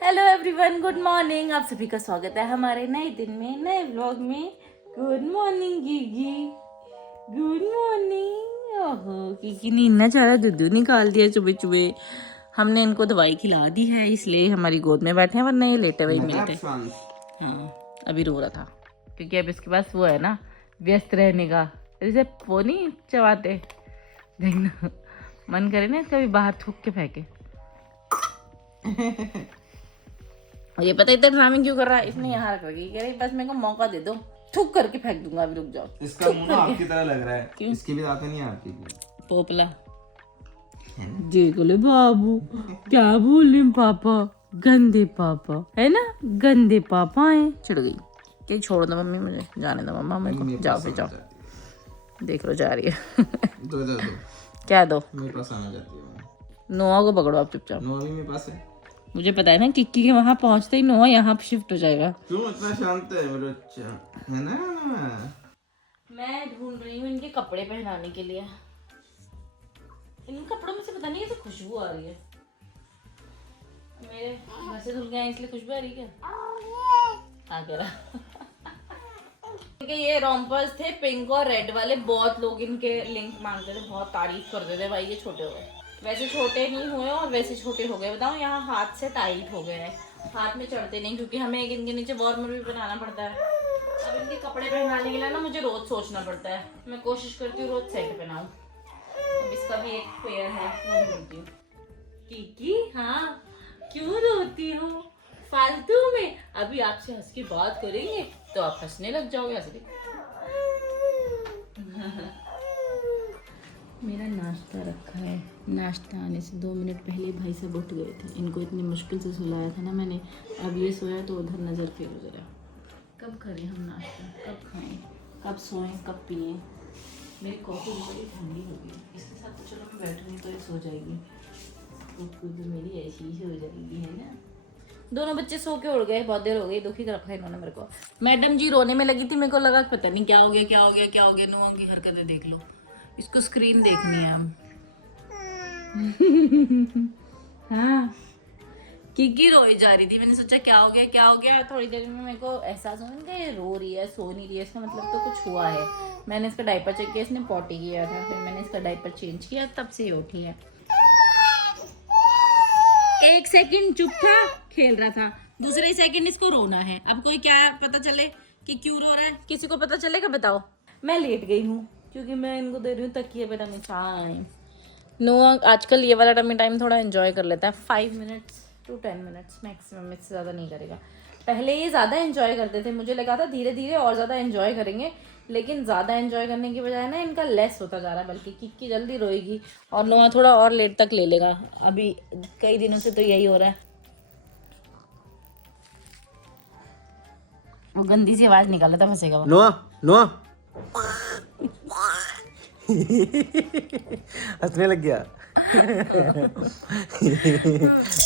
Hello everyone, good morning. आप सभी का स्वागत है हमारे नए दिन में, नए व्लॉग में। Good morning Gigi, good morning. ओहो, गिगी ने इतना सारा दूध निकाल दिया सुबह सुबह। हमने इनको दवाई खिला दी है, इसलिए हमारी गोद में बैठे हैं, वरना ये लेटे हुए मिलते। हाँ, अभी रो रहा था क्योंकि अब इसके पास वो है ना, व्यस्त रहने का। जैसे वो नहीं चबाते, देखना मन करे ना इसका भी बाहर थूक के फेंके। और ये पता इतना ड्रामिंग क्यों कर रहा है? इसने यहाँ रख रखी, कह रही बस मेरे को मौका दे दो, थूक करके फेंक दूंगा, अभी रुक जाओ। इसका मुंह ना आपकी तरह लग रहा है। क्यों? इसकी भी दांतें नहीं है आपकी। पोपला देख ले बाबू, क्या बोले पापा, गंदे पापा है ना, गंदे पापा है। चिढ़ गई कि छोड़ दो मम्मी, मुझे जाने दो मम्मा, मेरे को जाओ फिर जाओ। देख लो जा रही है। दो दो दो क्या दो? मेरे पास आना जाती है। नोआ को पकड़ो आप चुपचाप। नोआ भी मेरे पास है। मुझे पता है ना, किक्की के वहां पहुंचते ही नोआ यहाँ शिफ्ट हो जाएगा। क्यों इतना शांत है मेरा बच्चा, है ना? मैं ढूंढ रही हूँ इनके कपड़े पहनाने के लिए। इन कपड़ों में से पता नहीं कैसे खुशबू आ रही है। मेरे घर से धुल गए हैं इसलिए खुशबू आ रही है क्या? आ गया। ये रोम्पर्स थे पिंक और रेड वाले, बहुत लोग इनके लिंक मांगते थे, बहुत तारीफ करते थे भाई ये छोटे हो गए। वैसे छोटे नहीं हुए और वैसे छोटे हो गए। बताऊँ, यहाँ हाथ से टाइट हो गए हैं, हाथ में चढ़ते नहीं, क्योंकि हमें एक इनके नीचे वार्मर भी बनाना पड़ता है। अब इनके कपड़े पहनाने के लिए ना मुझे रोज सोचना पड़ता है। मैं कोशिश करती हूँ रोज सेट पहनाऊं। अब इसका भी एक पेयर है, वो ढूंढती हूँ। कीकी, हाँ क्यों रोती हो फालतू में? अभी आपसे हंस के बात करेंगे तो आप हंसने लग जाओगे। हंस मेरा नाश्ता रखा है। नाश्ता आने से 2 मिनट पहले भाई साहब उठ गए थे। इनको इतनी मुश्किल से सुलाया था ना मैंने। अब ये सोया तो उधर नज़र फेरो जरा। कब करें हम नाश्ता, कब खाएं, कब सोएं, कब पिएं? मेरी कॉफ़ी भी बड़ी ठंडी हो गई। इसके साथ तो चलो मैं बैठूंगी तो ये सो जाएगी, तो खुद मेरी ऐसी ही हो जाएगी, है ना? दोनों बच्चे सो के उड़ गए, बहुत देर हो गई, दुखी कर रखा है इन्होंने मेरे को। मैडम जी रोने में लगी थी, मेरे को लगा पता नहीं क्या हो गया क्या हो गया क्या हो गया। नुआ की हरकतें देख लो, इसको स्क्रीन देखनी है हम। हाँ, किकी रोई जा रही थी, मैंने सोचा क्या हो गया क्या हो गया। थोड़ी देर में मेरे को एहसास हुआ कि ये रो रही है, सो नहीं रही है, इसका मतलब तो कुछ हुआ है। मैंने इसका डायपर चेक किया, इसने पॉटी किया था, फिर मैंने इसका डायपर चेंज किया, तब से ये उठी है। 1 सेकंड चुप था, खेल रहा था, दूसरे सेकंड इसको रोना है। अब कोई क्या पता चले कि क्यों रो रहा है, किसी को पता चलेगा? बताओ। मैं लेट गई हूँ क्योंकि मैं इनको दे रही हूँ तकिए पे टमी टाइम। नोआ आजकल ये वाला टमी टाइम थोड़ा एंजॉय कर लेता है, 5 मिनट्स to 10 मिनट्स मैक्सिमम, इससे ज़्यादा नहीं करेगा। पहले ये ज़्यादा एंजॉय करते थे, मुझे लगा था धीरे धीरे और ज़्यादा एंजॉय करेंगे, लेकिन ज़्यादा एंजॉय करने की बजाय ना इनका लेस होता जा रहा है। बल्कि किक्की जल्दी रोएगी और नोआ थोड़ा और लेट तक ले लेगा। अभी कई दिनों से तो यही हो रहा है। वो गंदी सी आवाज़ निकाला था, फंसेगा वो। नोआ नोआ हंसने लग गया।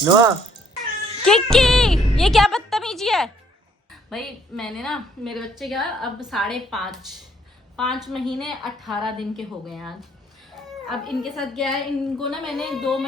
नोआ किक्की, ये क्या बदतमीजी है भाई? मैंने ना, मेरे बच्चे क्या अब 5.5 महीने 18 दिन के हो गए हैं आज। अब इनके साथ क्या है, इनको ना मैंने 3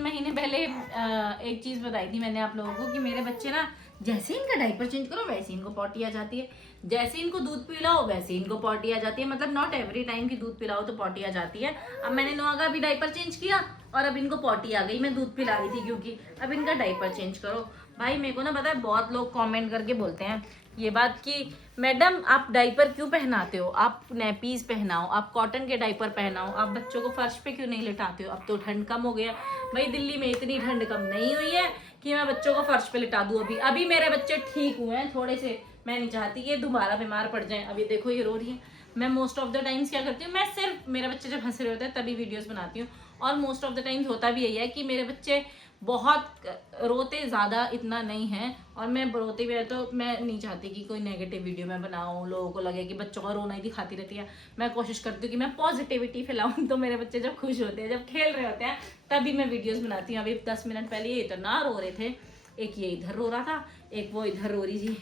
महीने पहले एक चीज़ बताई थी मैंने आप लोगों को कि मेरे बच्चे ना जैसे इनका डायपर चेंज करो वैसे इनको पॉटी आ जाती है, जैसे इनको दूध पिलाओ वैसे इनको पॉटी आ जाती है। मतलब नॉट एवरी टाइम कि दूध पिलाओ तो पॉटी आ जाती है। अब मैंने नोआ का भी डायपर चेंज किया और अब इनको पॉटी आ गई। मैं दूध पिला रही थी क्योंकि अब इनका डायपर चेंज करो। भाई मेरे को ना पता है, बहुत लोग कमेंट करके बोलते हैं ये बात कि मैडम आप डायपर क्यों पहनाते हो, आप नैपीज पहनाओ, आप कॉटन के डायपर पहनाओ, आप बच्चों को फर्श पे क्यों नहीं लिटाते हो? अब तो ठंड कम हो गया भाई, दिल्ली में इतनी ठंड कम नहीं हुई है कि मैं बच्चों को फर्श पे लिटा दूं। अभी मेरे बच्चे ठीक हुए हैं थोड़े से, मैं नहीं चाहती कि दोबारा बीमार पड़ जाएं। अभी देखो ये रो रही है। मैं मोस्ट ऑफ द टाइम्स क्या करती हूँ, मैं सिर्फ मेरे बच्चे जब हंस रहे होते हैं तभी वीडियोस बनाती हूँ। और मोस्ट ऑफ द टाइम्स होता भी यही है कि मेरे बच्चे बहुत रोते ज़्यादा इतना नहीं है, और मैं रोते भी है तो मैं नहीं चाहती कि कोई नेगेटिव वीडियो मैं बनाऊँ, लोगों को लगे कि बच्चों का रोना ही दिखाती रहती है। मैं कोशिश करती हूँ कि मैं पॉजिटिविटी फैलाऊँ, तो मेरे बच्चे जब खुश होते हैं, जब खेल रहे होते हैं, तभी मैं वीडियोस बनाती हूँ। अभी 10 मिनट पहले ये इतना रो रहे थे, एक ये इधर रो रहा था, एक वो इधर रो रही थी।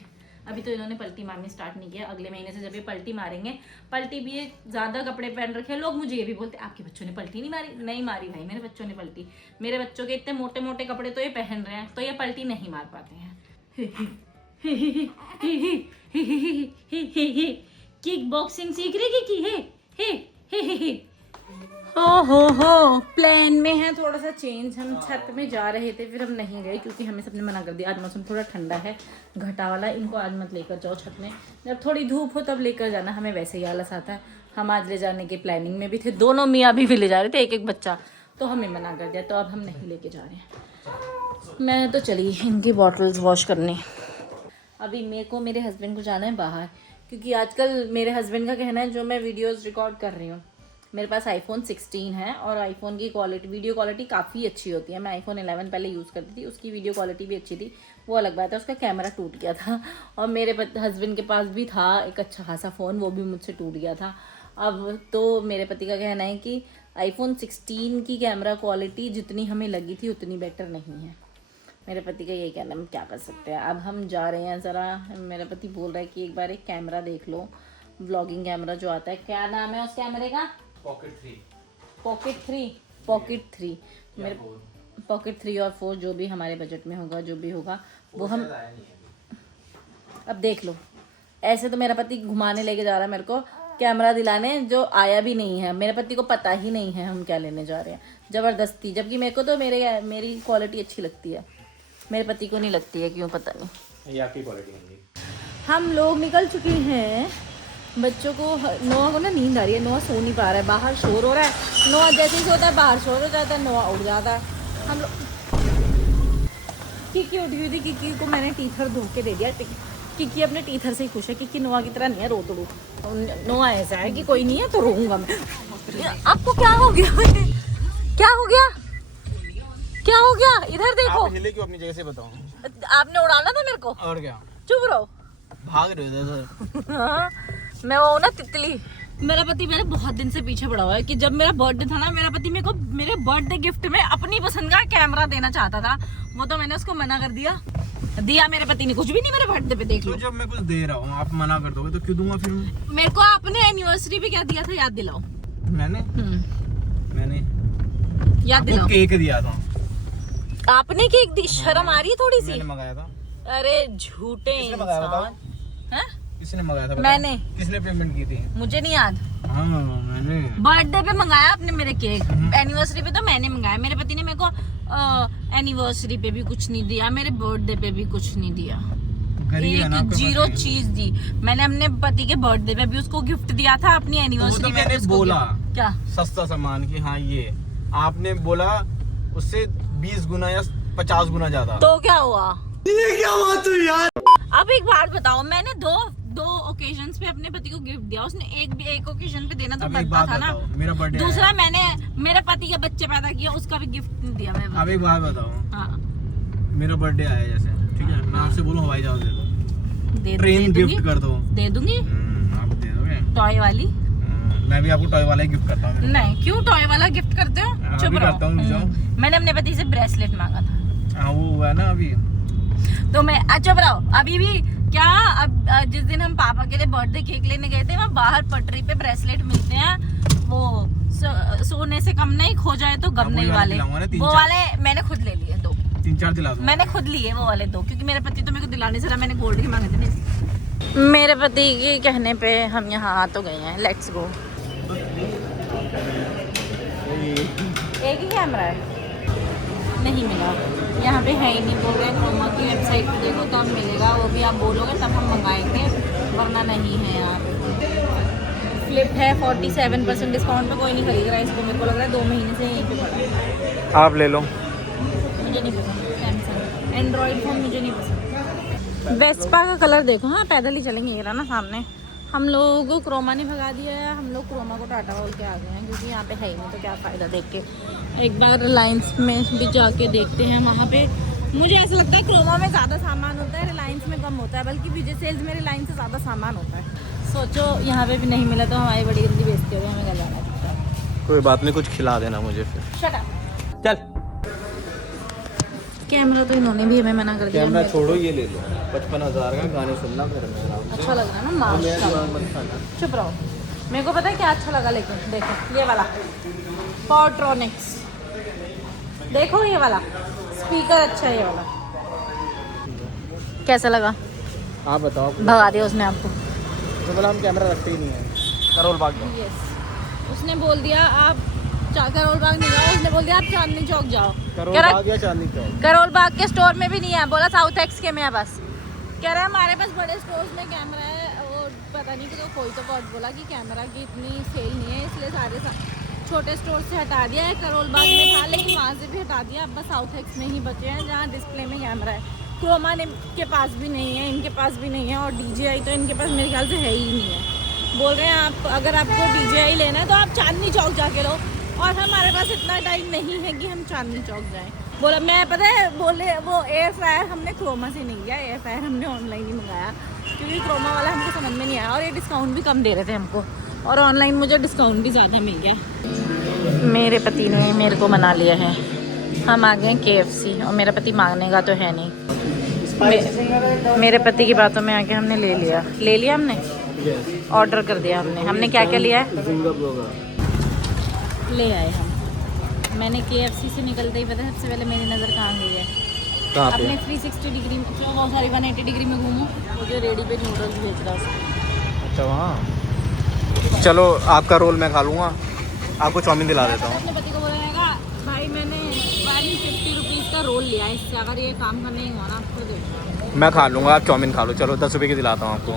अभी तो इन्होंने पलटी मारनी स्टार्ट नहीं किया, अगले महीने से जब ये पलटी मारेंगे, पलटी भी ये ज़्यादा कपड़े पहन रखे हैं, लोग मुझे ये भी बोलते हैं आपके बच्चों ने पलटी नहीं मारी। नहीं मारी भाई, मेरे बच्चों ने पलटी। मेरे बच्चों के इतने मोटे मोटे कपड़े तो ये पहन रहे हैं, तो ये पलटी नहीं मार पाते हैं। किक बॉक्सिंग सीख रही की हे। हो प्लान में है थोड़ा सा चेंज। हम छत में जा रहे थे, फिर हम नहीं गए क्योंकि हमें सबने मना कर दिया। आज मौसम थोड़ा ठंडा है, घटा वाला, इनको आज मत लेकर जाओ छत में, जब थोड़ी धूप हो तब लेकर जाना। हमें वैसे ही आलस आता है। हम आज ले जाने की प्लानिंग में भी थे, दोनों मियाँ भी ले जा रहे थे, एक एक बच्चा, तो हमें मना कर दिया, तो अब हम नहीं लेके जा रहे हैं। मैं तो चली इनकी बॉटल्स वॉश करने। अभी मेरे को मेरे हस्बैंड को जाना है बाहर, क्योंकि आजकल मेरे हस्बैंड का कहना है जो मैं वीडियोस रिकॉर्ड कर रही हूँ, मेरे पास iPhone 16 है और iPhone की क्वालिटी, वीडियो क्वालिटी काफ़ी अच्छी होती है। मैं iPhone 11 पहले यूज़ करती थी, उसकी वीडियो क्वालिटी भी अच्छी थी, वो अलग बात है। उसका कैमरा टूट गया था और मेरे हस्बैंड के पास भी था एक अच्छा खासा फ़ोन, वो भी मुझसे टूट गया था। अब तो मेरे पति का कहना है कि iPhone 16 की कैमरा क्वालिटी जितनी हमें लगी थी उतनी बेटर नहीं है। मेरे पति का यही कहना है, हम क्या कर सकते हैं। अब हम जा रहे हैं, ज़रा मेरा पति बोल रहा है कि एक बार एक कैमरा देख लो, व्लॉगिंग कैमरा जो आता है, क्या नाम है उस कैमरे का? पॉकेट 3 मेरे पॉकेट 3 और 4 जो भी हमारे बजट में होगा, जो भी होगा वो हम अब देख लो। ऐसे तो मेरा पति घुमाने लेके जा रहा है मेरे को कैमरा दिलाने, जो आया भी नहीं है। मेरे पति को पता ही नहीं है हम क्या लेने जा रहे हैं, ज़बरदस्ती। जबकि मेरे को तो मेरी क्वालिटी अच्छी लगती है, मेरे पति को नहीं लगती है, क्यों पता नहीं। ये आपकी क्वालिटी होगी। हम लोग निकल चुके हैं। बच्चों को, नोआ को ना नींद आ रही है, नोआ सो नहीं पा रहा है, बाहर शोर हो रहा है। नोआ जैसे ही सोता है बाहर शोर हो जाता है, नोआ उड़ जाता है। हम लोग किकी उठ गई थी, किकी को मैंने टीथर धो के दे दिया। किकी अपने टीथर से ही खुश है, किकी नोआ की तरह नहीं है रो तो नोआ ऐसा है कि कोई नहीं है तो रोऊंगा मैं। आपको क्या हो गया? क्या हो गया? क्या हो गया? इधर देखो। आप हिले क्यों अपनी जगह से बताओ। आपने उड़ाना था मेरे को। और क्या, चुप रहो, भाग रहे हो इधर। हाँ, मैं वो ना तितली। मेरा पति मेरे बहुत दिन से पीछे पड़ा हुआ है कि जब मेरा बर्थडे था ना, मेरा पति मेरे को मेरे बर्थडे गिफ्ट में अपनी पसंद का कैमरा देना चाहता था। वो तो मैंने उसको मना कर दिया मेरे पति ने कुछ भी नहीं मेरे बर्थडे पे। देख लो, तो जब मैं कुछ दे रहा हूँ आप मना कर दोगे तो क्यों दूंगा फिर? मेरे को आपने एनिवर्सरी पे क्या दिया था याद दिलाओ। मैंने याद दिलाओ। केक दिया था। आपने केक दी? शर्म आ रही है थोड़ी सी। मैंने मंगाया था। अरे झूठे इंसान। किसने मंगाया था? मैंने। किसने पेमेंट की थी? मुझे नहीं याद। हाँ मैंने। बर्थडे पे मंगाया आपने मेरे केक, एनिवर्सरी पे तो मैंने मंगाया। मेरे पति ने मेरे को एनिवर्सरी पे भी कुछ नहीं दिया, मेरे बर्थडे पे भी कुछ नहीं दिया, एक जीरो चीज दी। मैंने अपने पति के बर्थडे पे भी उसको गिफ्ट दिया था, अपनी एनिवर्सरी पे मैंने बोला क्या सस्ता सामान की, हाँ ये आपने बोला उससे 20 गुना या 50 गुना ज्यादा। तो क्या हुआ? ये क्या बात हुई यार? अब एक बात बताओ, मैंने दो ओकेजन्स पे अपने पति को गिफ्ट दिया, उसने एक ओकेजन पे देना तो बनता था ना। मेरा बर्थडे, दूसरा मैंने मेरे पति के बच्चे पैदा किया, उसका भी गिफ्ट नहीं दिया मैं। अब एक बात बताओ, हाँ, मेरा बर्थडे आया जैसे, ठीक है, मैं आपसे बोलूं हवाई जहाज दे दो, ट्रेन दे गिफ्ट कर दो, दे दूंगी। आप दे दोगे? टॉय वाली? मैं भी आपको टॉय वाला ही गिफ्ट करता हूँ। नहीं, क्यों टॉय वाला गिफ्ट करते हो? चुप रहो। मैंने अपने पति से ब्रेसलेट मांगा था। हाँ वो हुआ ना अभी, तो मैं चुप रहो। अभी भी क्या, अब जिस दिन हम पापा के लिए बर्थडे केक लेने गए थे, वहाँ बाहर पटरी पे ब्रेसलेट मिलते हैं, वो सोने से कम नहीं, खो जाए तो गम नहीं वाले, वो वाले मैंने खुद ले लिए 2 3-4 दिला दो। मैंने खुद लिए वो वाले 2, क्योंकि मेरे पति तो मेरे को दिलाने से रहा, मैंने गोल्ड के मांगे थे। मेरे पति के कहने पे हम यहाँ आ तो गए हैं, लेट्स गो। एक ही कैमरा है, नहीं मिला, यहाँ पे है ही नहीं, बोल रहे हैं क्रोमा की वेबसाइट पे देखो तब मिलेगा, वो भी आप बोलोगे तब हम मंगाएंगे, वरना नहीं है यहाँ पे। फ्लिप है 47% डिस्काउंट पे, कोई नहीं खरीद रहा है इसको, मेरे को लग रहा है 2 महीने से यहीं पे पड़ा है। आप ले लो। मुझे नहीं पसंद सैमसंग एंड्रॉयड फ़ोन, मुझे नहीं पसंद। वेस्पा का कलर देखो। हाँ, पैदल ही चलेंगे, ये रहा ना सामने। हम लोगों को क्रोमा ने भगा दिया है, हम लोग क्रोमा को टाटा बोल के आ गए हैं, क्योंकि यहाँ पे है ही नहीं तो क्या फ़ायदा देख के। एक बार रिलायंस में भी जाके देखते हैं, वहाँ पे मुझे ऐसा लगता है क्रोमा में ज़्यादा सामान होता है, रिलायंस में कम होता है, बल्कि विजय सेल्स में रिलायंस से ज़्यादा सामान होता है। सोचो यहाँ पे भी नहीं मिला तो हमारी बड़ी गंदी बेइज्जती हो गई, हमें घर जाना है। कोई बात नहीं, कुछ खिला देना मुझे फिर। Shut up. चल कैमरा तो इन्होंने भी हमें मना कर दिया। कैमरा छोड़ो, ये ले लो 55,000 का, गाने सुनना घर में आराम से। अच्छा लग रहा है ना मास्क का। चुप रहो। मेरे को पता है क्या अच्छा लगा, लेकिन देखो ये वाला पॉड्रोनिक्स, देखो ये वाला स्पीकर अच्छा है, ये वाला कैसा लगा? आप बताओ। भगा दिया उसने आपको। तो बोला हम कैमरा रखते ही नहीं है, करोल बाग में। यस, उसने बोल दिया आप करोल बाग नहीं जाओ, उसने बोल दिया आप चांदनी चौक जाओ। करोल बाग या चांदनी चौक? करोल बाग के स्टोर में भी नहीं है, बोला साउथ एक्स के में है बस। कह रहा है हमारे पास बड़े स्टोर्स में कैमरा है, और पता नहीं कि तो कोई तो बहुत बोला कि कैमरा की इतनी सेल नहीं है, इसलिए सारे छोटे स्टोर से हटा दिया है। करोल बाग में था लेकिन वहाँ से भी हटा दिया, अब बस साउथ एक्स में ही बचे हैं जहाँ डिस्प्ले में कैमरा है। क्रोमा ने के पास भी नहीं है, इनके पास भी नहीं है, और DJI तो इनके पास मेरे ख्याल से है ही नहीं है। बोल रहे हैं आप अगर आपको DJI लेना है तो आप चांदनी चौक जाके लो, और हमारे पास इतना टाइम नहीं है कि हम चांदनी चौक जाएं। बोला मैं पता है, बोले वो एयर फ्रायर हमने क्रोमा से नहीं लिया, एयर फ्रायर हमने ऑनलाइन ही मंगाया, क्योंकि क्रोमा वाला हमको समझ में नहीं आया, और ये डिस्काउंट भी कम दे रहे थे हमको, और ऑनलाइन मुझे डिस्काउंट भी ज़्यादा मिल गया। मेरे पति ने मेरे को मना लिया है, हम आ गए KFC, और मेरा पति मांगने का तो है नहीं। मेरे पति की बातों में आके हमने ले लिया हमने ऑर्डर कर दिया हमने क्या क्या लिया है ले आए हम। मैंने KFC से निकलते ही पता है सबसे पहले मेरी नज़र कहाँ गई है? अपने 360 डिग्री में, बहुत सारी 180 डिग्री में घूमूं, मुझे रेडी पे नूडल्स भेज रहा है। अच्छा वहाँ, चलो आपका रोल मैं खा लूँगा, आपको चाउमीन दिला देता हूँ। अपने पति को बोलेगा भाई मैंने 50 रुपीज़ का रोल लिया है, इससे अगर ये काम करने ही हुआ ना फिर देखो। मैं खा लूँगा, आप चाउमीन खा लो। चलो 10 रुपये की दिलाता हूँ आपको।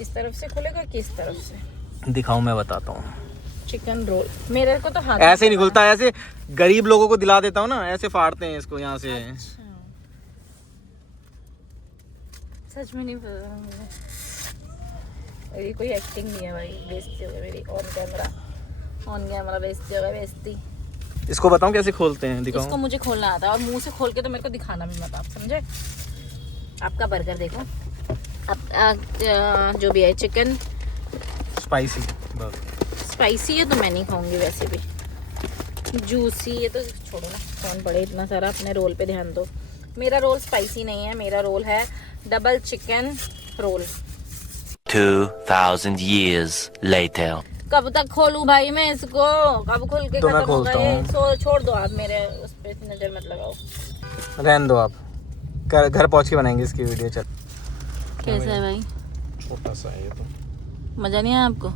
इस तरफ से खुलेगा, किस तरफ से दिखाऊँ? मैं बताता हूँ। चिकन रोल मेरे को तो हाथ ऐसे ही निकलता है, ऐसे गरीब लोगों को दिला देता हूँ ना, ऐसे फाड़ते हैं इसको यहाँ से। अच्छा। सच में नहीं पता मुझे, मेरी कोई एक्टिंग नहीं है भाई, बेइज्जती हो गई मेरी ऑन कैमरा बेइज्जती हो गई, बेइज्जती। इसको बताऊँ कैसे खोलते हैं? दिखाऊँ? इसको मुझे खोलना आता है, और मुंह से खोल के तो मेरे को दिखाना भी मत, आप समझे? आपका बर्गर देखो, अब जो भी है चिकन स्पाइसी स्पाइसी है तो मैं नहीं खाऊंगी, वैसे भी जूसी है तो छोड़ो ना, कौन पड़े इतना सारा, अपने रोल पे ध्यान दो। मेरा रोल स्पाइसी नहीं है, मेरा रोल है double chicken roll. 2000 years later. कब तक खोलूं भाई मैं इसको, कब खोल के तो मैं खत्म होगा खोलता ये? हूँ। छोड़ दो आप, मेरे उस पे नजर मत लगाओ। रहने दो आप, घर पहुँच के बनाएंगे इसकी वीडियो। चल कैसा है भाई? छोटा सा है ये तो। मजा नहीं आया आपको?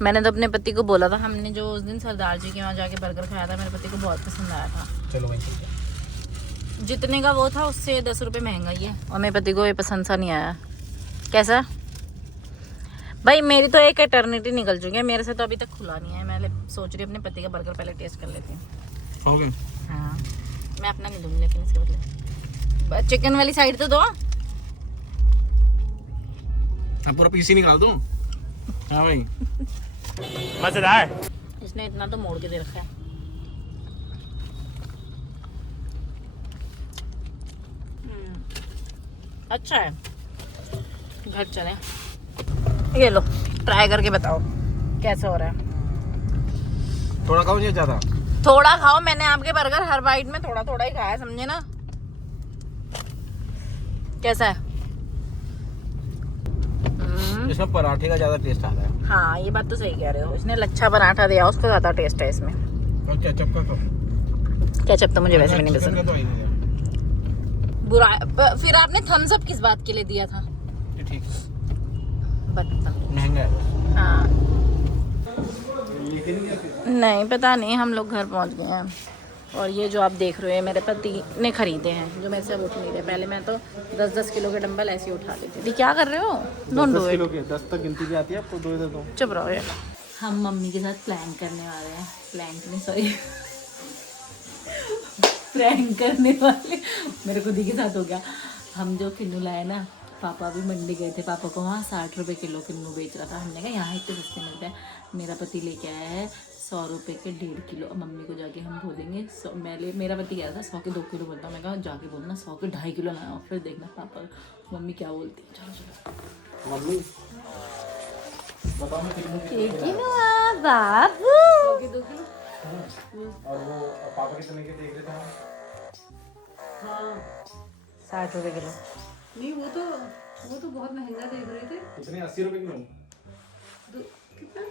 मैंने तो अपने पति को बोला था, हमने जो उस दिन सरदार जी के वहाँ जाके बर्गर खाया था, मेरे पति को बहुत पसंद आया था। चलो भाई, जितने का वो था उससे 10 रुपये महंगा ही है, और मेरे पति को ये पसंद सा नहीं आया। कैसा भाई? मेरी तो एक एटर्निटी निकल चुकी है, मेरे से तो अभी तक खुला नहीं है। मैं सोच रही हूँ अपने पति का बर्गर पहले टेस्ट कर लेती हूँ। ओके। हाँ, मैं अपना नहीं दूँगी, लेकिन इसके बदले चिकन वाली साइड तो दो। आप पूरा पीसी निकाल दूँ? हाँ भाई मजेदार। इसने इतना तो मोड़ के दे रखा है। अच्छा है, घर चले, ये लो ट्राई करके बताओ कैसा हो रहा है। थोड़ा खाओ या ज्यादा? थोड़ा खाओ, मैंने आपके बर्गर हर बाइट में थोड़ा थोड़ा ही खाया, समझे ना? कैसा है? इसमें पराठे का ज्यादा टेस्ट आ रहा है। हाँ ये बात तो सही कह रहे हो, इसने लच्छा पराठा दिया, उसका ज्यादा टेस्ट है इसमें। और केचप का तो? केचप तो मुझे वैसे भी नहीं चिकन का पसंद। तो आई नहीं बुरा फिर आपने थम्स अप किस बात के लिए दिया था? है। ठीक है, बदतमीज। महंगा है। हाँ नहीं पता नहीं, हम लोग घर पहुंच गए हैं, और ये जो आप देख रहे हो मेरे पति ने खरीदे हैं, जो मेरे से अब उठ नहीं रहे। पहले मैं तो 10-10 किलो के डंबल ऐसे ही उठा लेती थी। क्या कर रहे हो? Don't do it. 10 तक गिनती भी आती है आपको? दो दो चुप रहो यार। हम मम्मी के साथ प्लान करने वाले हैं, प्रैंक करने वाले, मेरे खुद ही के साथ हो गया। हम जो किन्नू लाए ना, पापा भी मंडी गए थे, पापा को वहाँ 60 रुपये किलो किन्नू बेच रहा था। हमने कहा यहाँ इतने सस्ते मिलते हैं। मेरा पति लेके आया है 100 रुपये के 1.5 किलो। मम्मी को जाके हम बोलेंगे 100, मेरा पति कह रहा था 100 के 2 किलो बोलता, मैं कहा जाके बोलना 100 के 2.5 किलो लाया, फिर देखना पापा मम्मी क्या बोलती है। चलो चलो मम्मी बताओ मैं कितने बाबू। और वो पापा कितने के देख रहे थे? हाँ 60 रुपए किलो। नहीं, वो तो बहुत महंगा देख रहे थे। कितने 80 रुपए किलो? कितना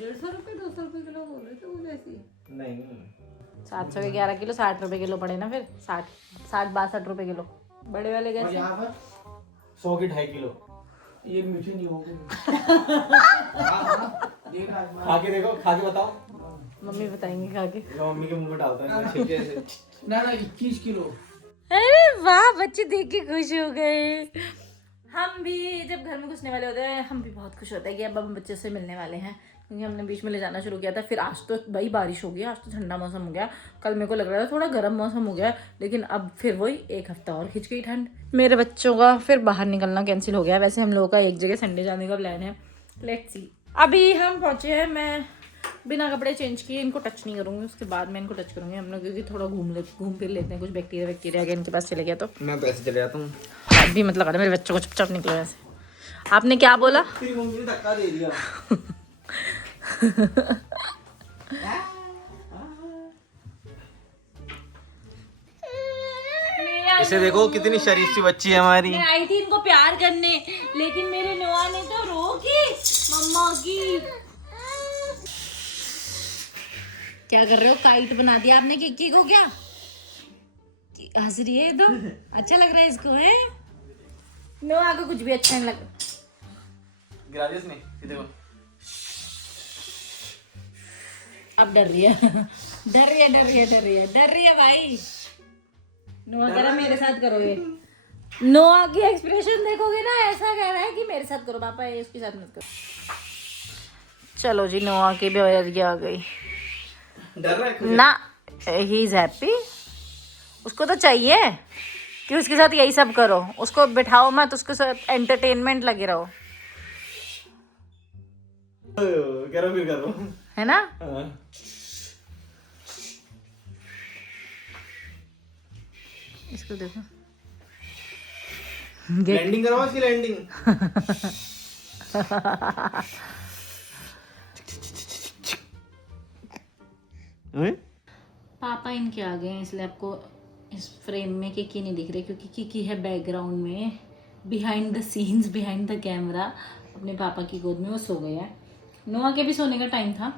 150 रुपए 200 रुपए किलो बोल रहे थे वो वैसे ही। नहीं 700 के 11 किलो 60 रुपए किलो पड़े ना, फिर 62 रुपए किलो बड़े वाले और कैसे? यहाँ पर 100 के 2.5 किलो। ये मीठे नहीं होंगे। खा के देखो, खा के बताओ। मम्मी बताएंगी खा के। मम्मी के मुंह में डालता है छिलके से। ना 21 किलो। अरे वाह, बच्चे देख के खुश हो गए। हम भी जब घर में घुसने वाले होते हैं हम भी बहुत खुश होते हैं कि अब हम बच्चे से मिलने वाले हैं, क्योंकि हमने बीच में ले जाना शुरू किया था। फिर आज तो भाई बारिश हो गई, आज तो ठंडा मौसम हो गया। कल मेरे को लग रहा था थोड़ा गर्म मौसम हो गया, लेकिन अब फिर वही एक हफ्ता और खिंच गई ठंड। मेरे बच्चों का फिर बाहर निकलना कैंसिल हो गया। वैसे हम लोगों का एक जगह संडे जाने का प्लान है, लेट्स सी। अभी हम पहुंचे हैं, मैं बिना कपड़े चेंज किए इनको टच नहीं करूँगी, उसके बाद मैं इनको टच करूँगी हम लोग, क्योंकि थोड़ा घूम फिर लेते हैं। कुछ बैक्टीरिया अगर इनके पास चले गया तो मैं पैसे चले जाता हूँ। हाथ भी मत लगा रहे, मेरे बच्चों को चुपचाप निकलो ऐसे। आपने क्या बोला? तेरी मम्मी ने धक्का दे दिया। इसे देखो कितनी शरीफ सी बच्ची है हमारी। मैं आई थी इनको प्यार करने, लेकिन मेरे नोआ ने तो रोकी मम्मा की। क्या कर रहे हो? काइट बना दिया आपने किक्की को क्या? हंस रही है तो अच्छा लग रहा है इसको, है? नोआ को कुछ भी अच्छा नहीं लग। ग्राजेस नहीं, ये देखो। अब डर रही है डर रही है भाई। नोआ कह रहा मेरे साथ करो ये। नोआ की एक्सप्रेशन देखोगे ना, ऐसा कह रहा है कि मेरे साथ करो पापा, ये उसके साथ मत करो। चलो जी, नोआ की भी आ गई डर रहा है ना, ही इज हैप्पी। उसको तो चाहिए कि उसके साथ यही सब करो, उसको बिठाओ मत, उसके साथ एंटरटेनमेंट लगे रहो, करो फिर करो, है ना? हाँ। इसको देखो, लैंडिंग करवाओ इसकी लैंडिंग। पापा इनके आ गए हैं, इसलिए आपको इस फ्रेम में किकी नहीं दिख रही, क्योंकि किकी है बैकग्राउंड में, behind the scenes, behind the camera, अपने पापा की गोद में वो सो गया है। नोआ के भी सोने का टाइम था,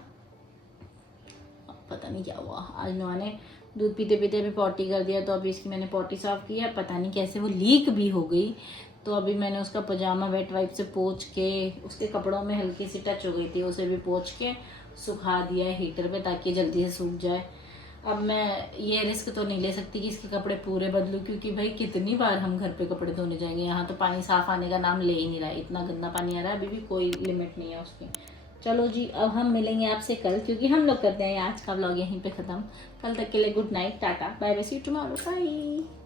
पता नहीं क्या हुआ। आज नोआ ने दूध पीते पीते अभी पॉटी कर दिया, तो अभी इसकी मैंने पॉटी साफ की है, पता नहीं कैसे वो लीक भी हो गई। तो अभी मैंने उसका पजामा वेट वाइप से पोंछ के, उसके कपड़ों में हल्की सी टच हो गई थी, उसे भी पोंछ के सुखा दिया है हीटर पे, ताकि जल्दी से सूख जाए। अब मैं ये रिस्क तो नहीं ले सकती कि इसके कपड़े पूरे बदलूं, क्योंकि भाई कितनी बार हम घर पे कपड़े धोने जाएंगे, यहाँ तो पानी साफ आने का नाम ले ही नहीं रहा है, इतना गंदा पानी आ रहा है, अभी भी कोई लिमिट नहीं है उसकी। चलो जी, अब हम मिलेंगे आपसे कल, क्योंकि हम लोग करते हैं आज का व्लॉग यहीं पे ख़त्म। कल तक के लिए good night, tata, bye bye, see you tomorrow, bye.